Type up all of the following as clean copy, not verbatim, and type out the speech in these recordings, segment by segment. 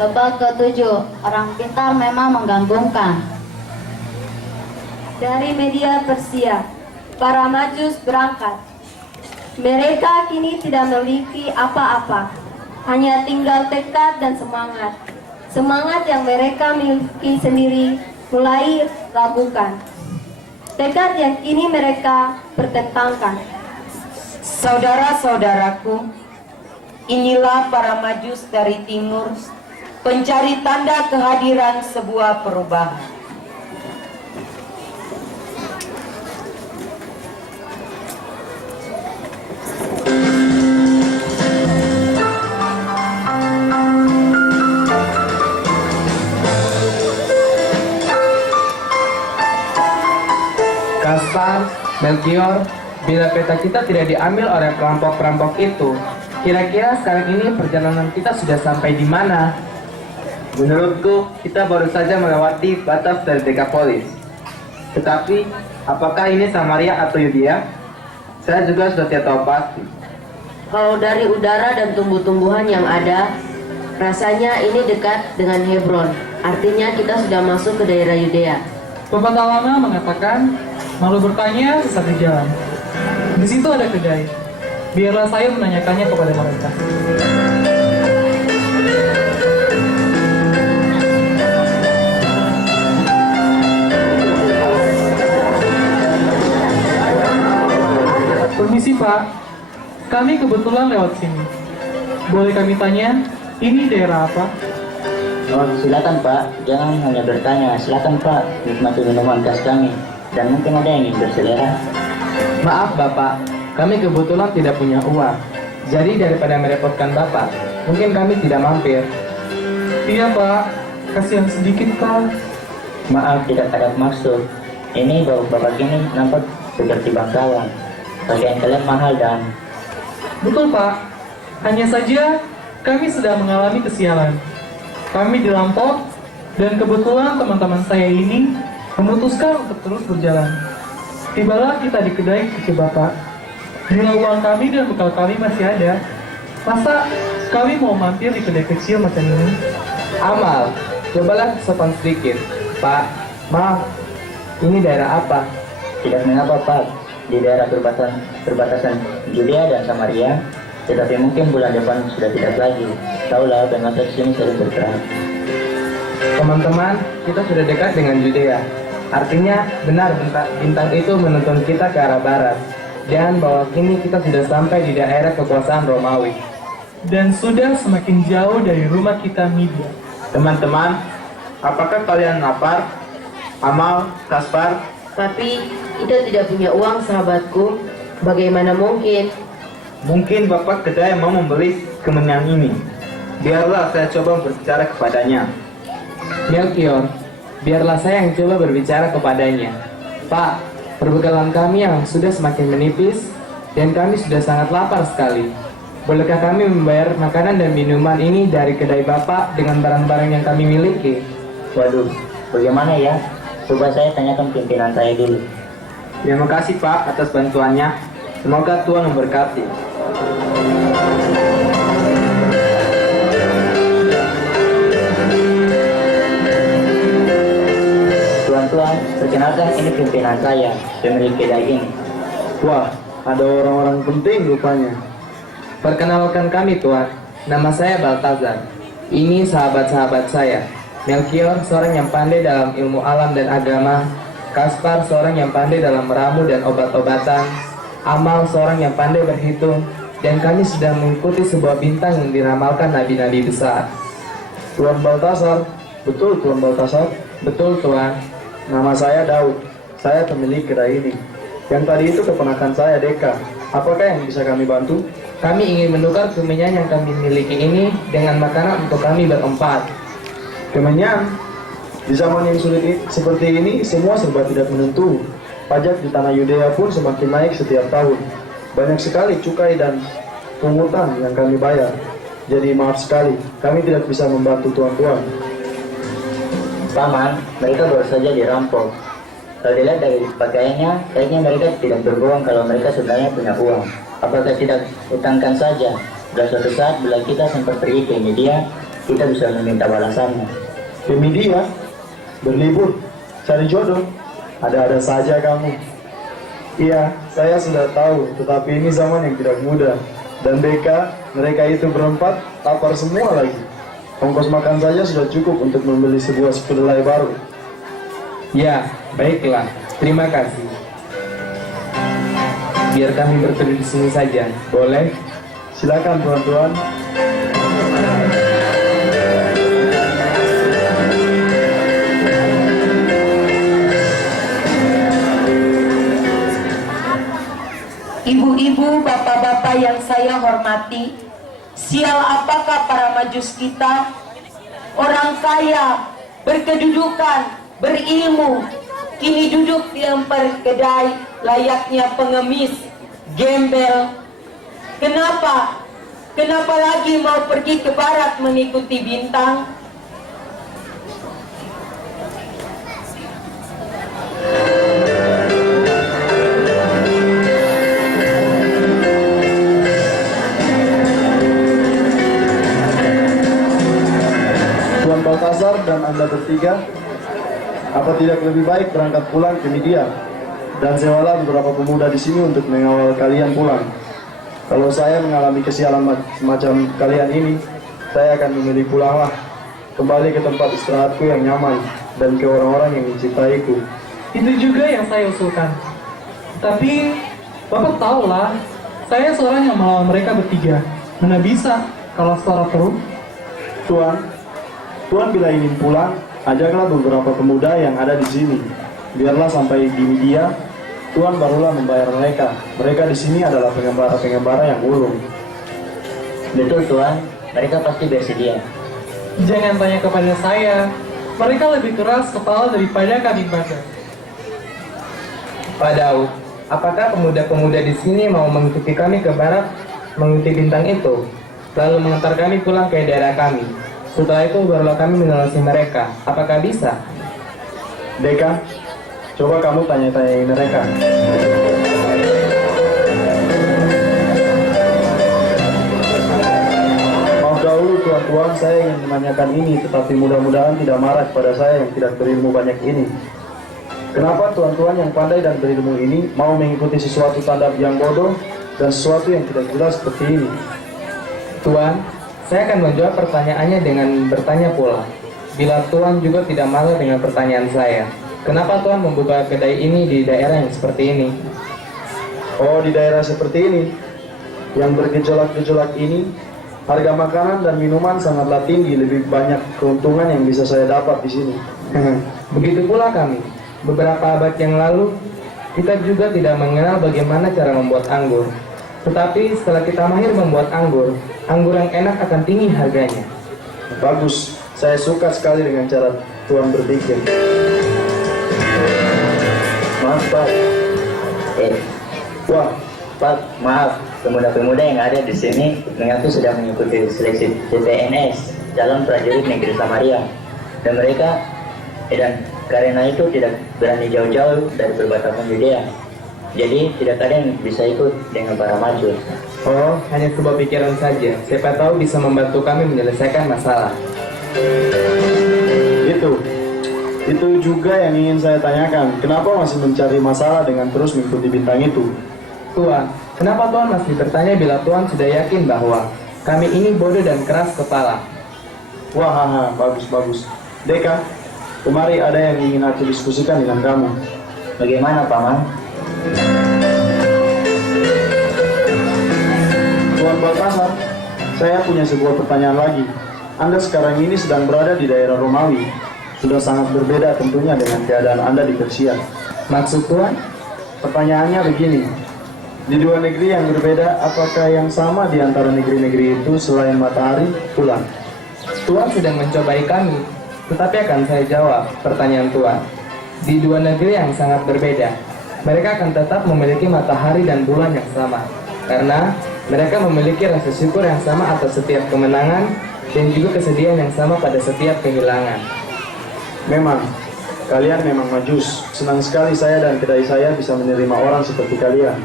Babak ketujuh, orang pintar memang menggantungkan. Dari media Persia, para majus berangkat. Mereka kini tidak memiliki apa-apa, hanya tinggal tekad dan semangat. Semangat yang mereka miliki sendiri mulai ragukan. Tekad yang kini mereka pertentangkan. Saudara-saudaraku, inilah para majus dari timur, pencari tanda kehadiran sebuah perubahan. Kaspar, Melchior, bila peta kita tidak diambil oleh perampok-perampok itu, kira-kira sekarang ini perjalanan kita sudah sampai di mana? Menurutku, kita baru saja melewati batas dari Decapolis. Tetapi, apakah ini Samaria atau Yudea? Saya juga sudah tidak tahu pasti. Kalau dari udara dan tumbuh-tumbuhan yang ada, rasanya ini dekat dengan Hebron. Artinya kita sudah masuk ke daerah Yudea. Pepatah lama mengatakan, malu bertanya sesat di jalan. Di situ ada kedai. Biarlah saya menanyakannya kepada mereka. Permisi Pak, kami kebetulan lewat sini. Boleh kami tanya, ini daerah apa? Oh, silakan Pak, jangan hanya bertanya. Silakan Pak, nikmati minuman khas kami. Dan mungkin ada yang ingin berselera. Maaf Bapak, kami kebetulan tidak punya uang. Jadi daripada merepotkan Bapak, mungkin kami tidak mampir. Iya Pak, kasihan sedikit Pak. Maaf, tidak ada maksud. Ini bapak ini nampak seperti bangsawan. Pakaian kalian mahal dan... Betul Pak, hanya saja kami sedang mengalami kesialan. Kami dirampok dan kebetulan teman-teman saya ini memutuskan untuk terus berjalan. Tibalah kita di kedai kecil Bapak. Bila uang kami dan bekal kami masih ada, masa kami mau mampir di kedai kecil macam ini? Amal, cobalah sopan sedikit. Pak, maaf, ini daerah apa? Tidak mengapa Pak, di daerah perbatasan Yudea dan Samaria. Tetapi mungkin bulan depan sudah tidak lagi. Taulah pengantar sini sering berperang. Teman-teman, kita sudah dekat dengan Yudea. Artinya benar bintang itu menuntun kita ke arah barat. Dan bahwa kini kita sudah sampai di daerah kekuasaan Romawi. Dan sudah semakin jauh dari rumah kita Media. Teman-teman, apakah kalian lapar? Amal, Kaspar? Tapi kita tidak punya uang sahabatku. Bagaimana mungkin? Mungkin Bapak kedai mau membeli kemenyan ini. Biarlah saya coba berbicara kepadanya. Melchior, biarlah saya yang coba berbicara kepadanya. Pak, perbekalan kami yang sudah semakin menipis dan kami sudah sangat lapar sekali. Bolehkah kami membayar makanan dan minuman ini dari kedai Bapak dengan barang-barang yang kami miliki? Waduh, bagaimana ya? Coba saya tanyakan pimpinan saya dulu. Terima kasih Pak atas bantuannya. Semoga Tuhan memberkati. Tuan-tuan, perkenalkan ini pimpinan saya, pemilik kedai ini. Wah, ada orang-orang penting rupanya. Perkenalkan kami Tuan, nama saya Baltazar. Ini sahabat-sahabat saya. Melchior, seorang yang pandai dalam ilmu alam dan agama. Kaspar, seorang yang pandai dalam meramu dan obat-obatan. Amal, seorang yang pandai berhitung. Dan kami sedang mengikuti sebuah bintang yang diramalkan nabi-nabi besar. Tuan Baltasar, betul Tuan Baltasar? Betul Tuan. Nama saya Daud. Saya pemilik kedai ini. Yang tadi itu keponakan saya Deka. Apakah yang bisa kami bantu? Kami ingin menukar kemenyan yang kami miliki ini dengan makanan untuk kami berempat. Kemenyan? Di zaman yang sulit seperti ini, semua serba tidak menentu. Pajak di tanah Yudea pun semakin naik setiap tahun. Banyak sekali cukai dan pungutan yang kami bayar. Jadi maaf sekali, kami tidak bisa membantu tuan-tuan. Paman, mereka baru saja dirampok. Kalau dilihat dari pakaiannya, kayaknya mereka tidak berbohong kalau mereka sebenarnya punya uang. Apakah tidak utangkan saja? Dan suatu saat bila kita sempat pergi ke Media, kita bisa meminta balasannya. Ke media, berlibur, cari jodoh, ada-ada saja kamu. Iya, saya sudah tahu, tetapi ini zaman yang tidak mudah. Dan mereka itu berempat, lapar semua lagi. Ongkos makan saja sudah cukup untuk membeli sebuah kedelai baru. Ya, baiklah. Terima kasih. Biar kami berteduh di sini saja. Boleh? Silakan tuan-tuan. Ibu-ibu, bapak-bapak yang saya hormati, sial apakah para majus kita? Orang kaya, berkedudukan, berilmu, kini duduk di emper kedai layaknya pengemis, gembel. Kenapa? Kenapa lagi mau pergi ke barat mengikuti bintang? Tuan Baltasar dan Anda bertiga, apa tidak lebih baik berangkat pulang ke media dan sewalah beberapa pemuda di sini untuk mengawal kalian pulang? Kalau saya mengalami kesialan semacam kalian ini, saya akan memilih pulanglah, kembali ke tempat istirahatku yang nyaman dan ke orang-orang yang mencintaiku. Itu juga yang saya usulkan. Tapi, Bapak tahulah, saya seorang yang melawan mereka bertiga. Mana bisa kalau secara terus? Tuan bila ingin pulang, ajaklah beberapa pemuda yang ada di sini. Biarlah sampai di media, Tuan barulah membayar mereka. Mereka di sini adalah pengembara-pengembara yang ulung. Betul Tuan, mereka pasti bersedia. Jangan tanya kepada saya. Mereka lebih keras kepala daripada kambing bakar. Pak Daud, apakah pemuda-pemuda di sini mau mengikuti kami ke barat, mengikuti bintang itu, lalu mengantar kami pulang ke daerah kami? Setelah itu barulah kami menelasi mereka. Apakah bisa? Deka, coba kamu tanya-tanyai mereka. Maaf dahulu tuan-tuan, saya ingin menanyakan ini, tetapi mudah-mudahan tidak marah kepada saya yang tidak berilmu banyak ini. Kenapa tuan-tuan yang pandai dan berilmu ini mau mengikuti sesuatu tanda yang bodoh dan sesuatu yang tidak jelas seperti ini? Tuan, saya akan menjawab pertanyaannya dengan bertanya pula. Bila Tuan juga tidak malu dengan pertanyaan saya, kenapa Tuan membuka kedai ini di daerah yang seperti ini? Oh, di daerah seperti ini, yang bergejolak-gejolak ini, harga makanan dan minuman sangatlah tinggi, lebih banyak keuntungan yang bisa saya dapat di sini. Begitu pula kami. Beberapa abad yang lalu, kita juga tidak mengenal bagaimana cara membuat anggur. Tetapi setelah kita mahir membuat anggur yang enak akan tinggi harganya. Bagus, saya suka sekali dengan cara Tuan berpikir. Maaf Pak. Wah, Pak, maaf. Pemuda-pemuda yang ada di sini mengaku sudah mengikuti seleksi CPNS Calon Prajurit Negeri Samaria. Dan karena itu tidak berani jauh-jauh dari perbatasan Yudea. Jadi tidak ada yang bisa ikut dengan para majus. Oh, hanya sebuah pikiran saja. Siapa tahu bisa membantu kami menyelesaikan masalah. Itu juga yang ingin saya tanyakan. Kenapa masih mencari masalah dengan terus mengikuti bintang itu? Tuan, kenapa Tuan masih bertanya bila Tuan sudah yakin bahwa kami ini bodoh dan keras kepala? Wah, bagus. Deka, kemari ada yang ingin aku diskusikan dengan kamu. Bagaimana Paman? Tuan Baltasar, saya punya sebuah pertanyaan lagi. Anda sekarang ini sedang berada di daerah Romawi. Sudah sangat berbeda tentunya dengan keadaan Anda di Persia. Maksud Tuan? Pertanyaannya begini. Di dua negeri yang berbeda, apakah yang sama di antara negeri-negeri itu selain matahari, bulan? Tuan sedang mencobai kami, tetapi akan saya jawab pertanyaan Tuan. Di dua negeri yang sangat berbeda, mereka akan tetap memiliki matahari dan bulan yang sama, karena mereka memiliki rasa syukur yang sama atas setiap kemenangan dan juga kesedihan yang sama pada setiap kehilangan. Memang, kalian memang majus. Senang sekali saya dan kedai saya bisa menerima orang seperti kalian.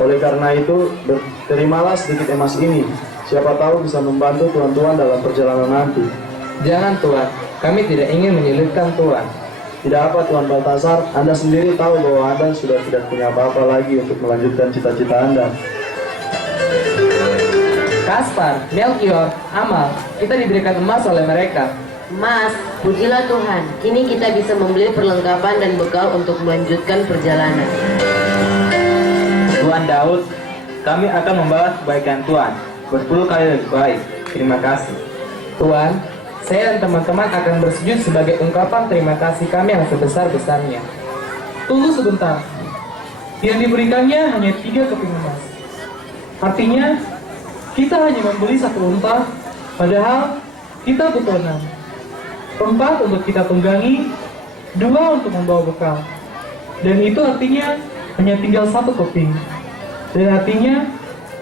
Oleh karena itu, terimalah sedikit emas ini Siapa tahu bisa membantu tuan-tuan dalam perjalanan nanti. Jangan Tuan, kami tidak ingin menyulitkan Tuan. Tidak apa Tuan Baltasar, Anda sendiri tahu bahwa Anda sudah tidak punya apa-apa lagi untuk melanjutkan cita-cita Anda. Kaspar, Melchior, Amal, kita diberikan emas oleh mereka. Mas, pujilah Tuhan, kini kita bisa membeli perlengkapan dan bekal untuk melanjutkan perjalanan. Tuan Daud, kami akan membalas kebaikan Tuan, 10 kali lebih baik. Terima kasih. Tuan, saya dan teman-teman akan bersujud sebagai ungkapan terima kasih kami yang sebesar-besarnya. Tunggu sebentar. Yang diberikannya hanya 3 keping emas. Artinya, kita hanya membeli 1 unta, padahal kita butuh 6. 4 untuk kita tunggangi, 2 untuk membawa bekal. Dan itu artinya hanya tinggal 1 keping. Dan artinya,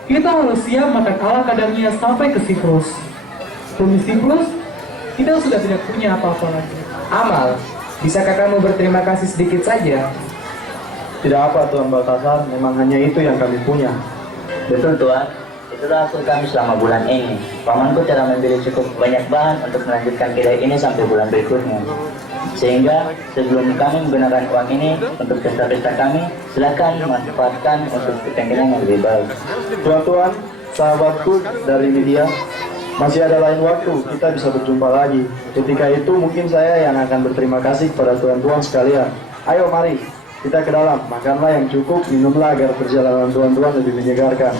kita harus siap makan ala kadarnya sampai ke Siprus. Dan di Siprus, kita sudah tidak punya apa-apa lagi. Amal, bisakah kamu berterima kasih sedikit saja? Tidak apa Tuan Baltasar, memang hanya itu yang kami punya. Betul Tuan, itulah hasil kami selama bulan ini. Pamanku telah membeli cukup banyak bahan untuk melanjutkan kedai ini sampai bulan berikutnya. Sehingga sebelum kami menggunakan uang ini untuk pesta-pesta kami, silakan manfaatkan untuk kepentingan yang lebih baik. Tuan-tuan, sahabatku dari media, masih ada lain waktu kita bisa berjumpa lagi. Ketika itu mungkin saya yang akan berterima kasih kepada tuan-tuan sekalian. Ayo mari kita ke dalam, makanlah yang cukup, minumlah agar perjalanan tuan-tuan lebih menyegarkan.